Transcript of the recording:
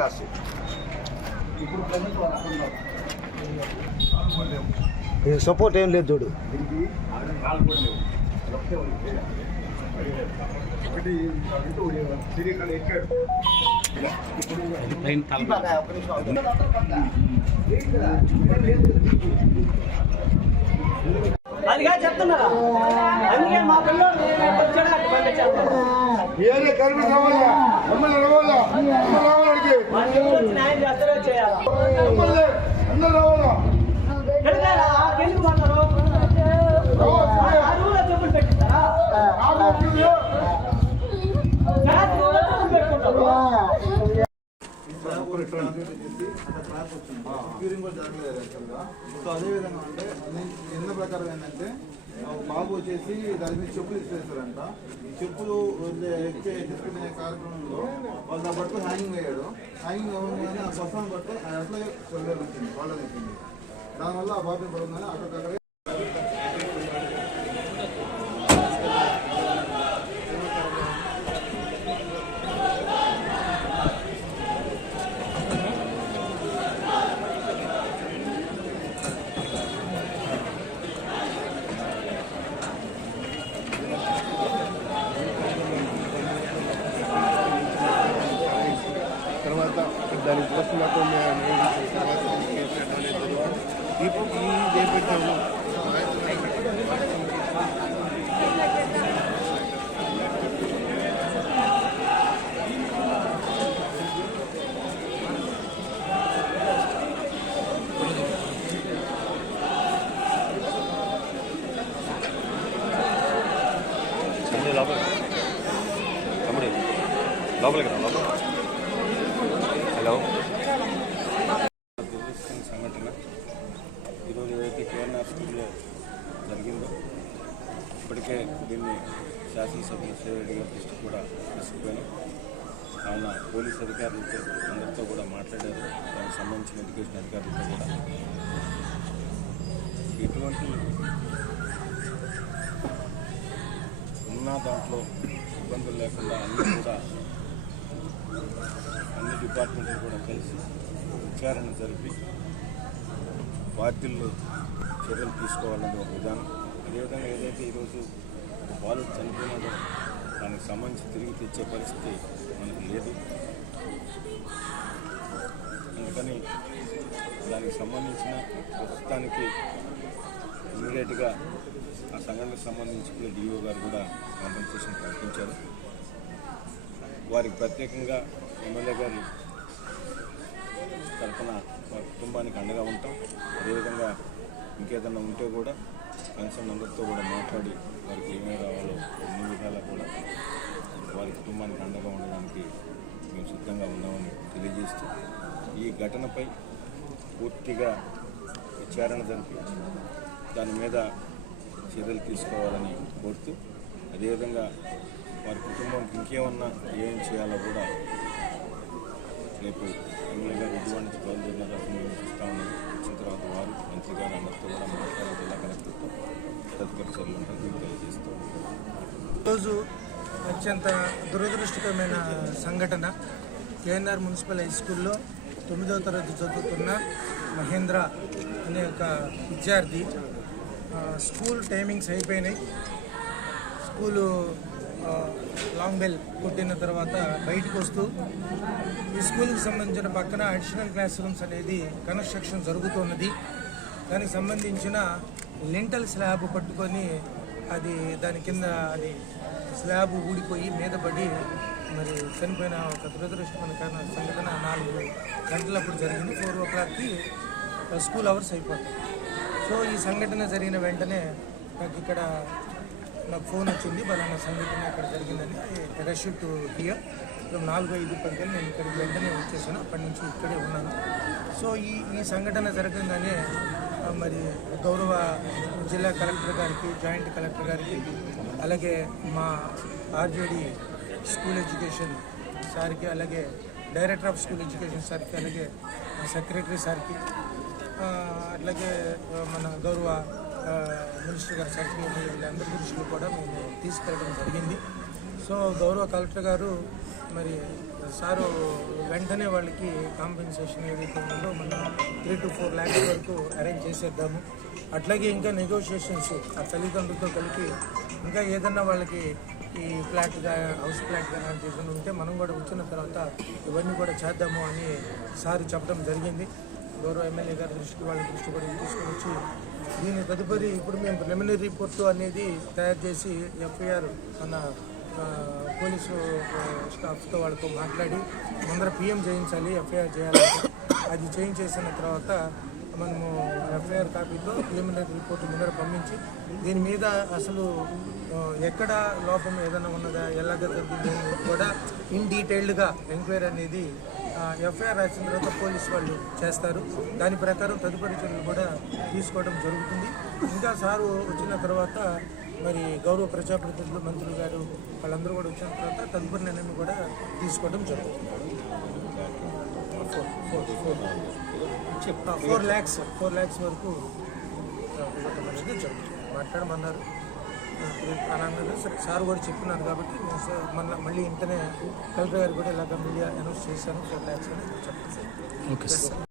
Class. Support ఏం లేదు చూడు. అదిగా చెప్తున్నారా, అందుకే మా పిల్లలు న్యాయం చేస్తారో చేయాలి. ఎందుకు మాట్లాడు చెప్పులు పెట్టిస్తారా, పెట్టుకుంటారు. క్యూరింగ్ కూడా జరగలేదు యాక్చువల్గా. సో అదేవిధంగా అంటే నిన్న ప్రకారం ఏంటంటే బాబు వచ్చేసి దాని మీద చెప్పులు ఇచ్చేస్తారంట. చెప్పులు తీసుకునే కార్యక్రమంలో వాళ్ళు ఆ బట్టు హ్యాంగింగ్ అయ్యాడు. హ్యాంగింగ్ అవ్వగానే ఆ బస్సాన్ని బట్టి అట్లా చొల్లేరు వచ్చింది, వాళ్ళ వచ్చింది. దానివల్ల ఆ బాబుని పడుతుందని అక్కడికక్కడే దాని కోసం ఇదే పెట్టాము. లోపలికి హలో. సంఘటన ఈరోజు ఏదైతే కేఎన్ఆర్ స్కూల్లో జరిగిందో ఇప్పటికే దీన్ని శాసనసభ్యులు శ్రీరెడ్డి గారి దృష్టి కూడా తీసుకుపోయాను. ఆయన పోలీస్ అధికారులతో అందరితో కూడా మాట్లాడారు. దానికి సంబంధించిన ఎడ్యుకేషన్ అధికారులతో కూడా ఎటువంటి ఉన్న దాంట్లో ఇబ్బందులు లేకుండా అన్ని డిపార్ట్మెంట్లు కూడా కలిసి విచారణ జరిపి బాధ్యులు చర్యలు తీసుకోవాలని ఒక విధానం. అదేవిధంగా ఏదైతే ఈరోజు ఒక బాలుడు చనిపోయినాడో దానికి సంబంధించి తిరిగి తెచ్చే పరిస్థితి మనకు లేదు. అందుకని దానికి సంబంధించిన ప్రస్తుతానికి ఇమీడియట్గా ఆ సంఘటనకు సంబంధించి డిఓ గారు కూడా కాంపెన్సేషన్ ప్రకటించారు. వారికి ప్రత్యేకంగా ఎమ్మెల్యే గారి తరఫున వారి కుటుంబానికి అండగా ఉంటాం. అదేవిధంగా ఇంకేదన్నా ఉంటే కూడా కన్సర్న్ అందరితో కూడా మాట్లాడి వారికి ఏమేమి రావాలో అన్ని విధాలా కూడా వారి కుటుంబానికి అండగా ఉండడానికి మేము సిద్ధంగా ఉన్నామని తెలియజేస్తూ ఈ ఘటనపై పూర్తిగా విచారణ జరిపి దాని మీద చర్యలు తీసుకోవాలని కోరుతూ, అదేవిధంగా వారి కుటుంబానికి ఇంకేమన్నా ఏం చేయాలో కూడా రేపు ఎమ్మెల్యే గారు విజయవాడ నుంచి బయలుదేరిన చూస్తూ ఉన్నారు. వచ్చిన తర్వాత వారు మంత్రి గారు అందరితో కూడా మాట్లాడే జిల్లా కలెక్టర్తో తదుపరి చర్యలు ఉంటాయని తెలియజేస్తూ ఈరోజు అత్యంత దురదృష్టకరమైన సంఘటన. కేఎన్ఆర్ మున్సిపల్ హై స్కూల్లో 9వ తరగతి చదువుతున్న మహేంద్ర అనే ఒక విద్యార్థి స్కూల్ టైమింగ్స్ అయిపోయినాయి. స్కూలు లాంగ్ బెల్ కొట్టిన తర్వాత బయటకు వస్తూ ఈ స్కూల్కి సంబంధించిన పక్కన అడిషనల్ క్లాస్ రూమ్స్ అనేది కన్స్ట్రక్షన్ జరుగుతున్నది. దానికి సంబంధించిన లింటల్ స్లాబ్ పట్టుకొని అది దాని కింద అది స్లాబ్ ఊడిపోయి మీద పడి మరి చనిపోయిన ఒక దురదృష్టకరమైన సంఘటన 4 గంటలప్పుడు జరిగింది. 4 o'clockకి స్కూల్ అవర్స్ అయిపోతాయి. సో ఈ సంఘటన జరిగిన వెంటనే నాకు ఫోన్ వచ్చింది, బలానా సంఘటన ఇక్కడ జరిగిందని. Rush to hear. 4:05 నేను ఇక్కడికి వెంటనే వచ్చేసాను. అప్పటి నుంచి ఇక్కడే ఉన్నాను. సో ఈ సంఘటన జరగంగానే మరి గౌరవ జిల్లా కలెక్టర్ గారికి, జాయింట్ కలెక్టర్ గారికి, అలాగే మా ఆర్జేడీ స్కూల్ ఎడ్యుకేషన్ సార్కి, అలాగే డైరెక్టర్ ఆఫ్ స్కూల్ ఎడ్యుకేషన్ సార్కి, అలాగే సెక్రటరీ సార్కి, అట్లాగే మన గౌరవ మినిస్టర్ గారి సర్టిఫికేట్ వీళ్ళందరి దృష్టిలో కూడా మేము తీసుకెళ్ళడం జరిగింది. సో గౌరవ కలెక్టర్ గారు సారు వెంటనే వాళ్ళకి కాంపెన్సేషన్ ఏదైతే ఉందో మనం 3 to 4 lakhs వరకు అరేంజ్ చేసేద్దాము. అట్లాగే ఇంకా నెగోషియేషన్స్ ఆ తల్లిదండ్రులతో కలిపి ఇంకా ఏదన్నా వాళ్ళకి ఈ హౌస్ ఫ్లాట్ కానీ ఏదైనా ఉంటే మనం కూడా వచ్చిన తర్వాత ఇవన్నీ కూడా చేద్దాము అని సార్ చెప్పడం జరిగింది. గౌరవ ఎమ్మెల్యే గారి దృష్టికి వాళ్ళ దృష్టి కూడా తీసుకొని వచ్చి దీని తదుపరి ఇప్పుడు మేము ప్రిలిమినరీ రిపోర్టు అనేది తయారు చేసి ఎఫ్ఐఆర్ మన పోలీసు స్టాఫ్తో వాళ్ళతో మాట్లాడి ముందర పిఎం చేయించాలి, ఎఫ్ఐఆర్ చేయాలంటే అది చేయించేసిన తర్వాత మనము ఎఫ్ఐఆర్ కాపీతో ప్రిలిమినరీ రిపోర్టు ముందర పంపించి దీని మీద అసలు ఎక్కడ లోపం ఏదైనా ఉన్నదా, ఎలాగ జరిగింది కూడా ఇన్ డీటెయిల్డ్గా ఎంక్వైరీ అనేది ఎఫ్ఐఆర్ రాసిన తర్వాత పోలీసు వాళ్ళు చేస్తారు. దాని ప్రకారం తదుపరి చర్యలు కూడా తీసుకోవడం జరుగుతుంది. ఇంకా సారు వచ్చిన తర్వాత మరి గౌరవ ప్రజాప్రతినిధులు, మంత్రులు గారు వాళ్ళందరూ కూడా వచ్చిన తర్వాత తదుపరి నిర్ణయం కూడా తీసుకోవడం జరుగుతుంది. 4 lakhs వరకు ఇవ్వటం అనేది జరుగుతుంది. మాట్లాడమన్నారు అన్నారు, సార్ కూడా చెప్పినారు కాబట్టి మళ్ళీ ఇంటనే కలెక్టర్ గారు కూడా ఇలాగ మీడియా అనౌన్స్ చేశాను 4 lakhs అని చెప్పారు.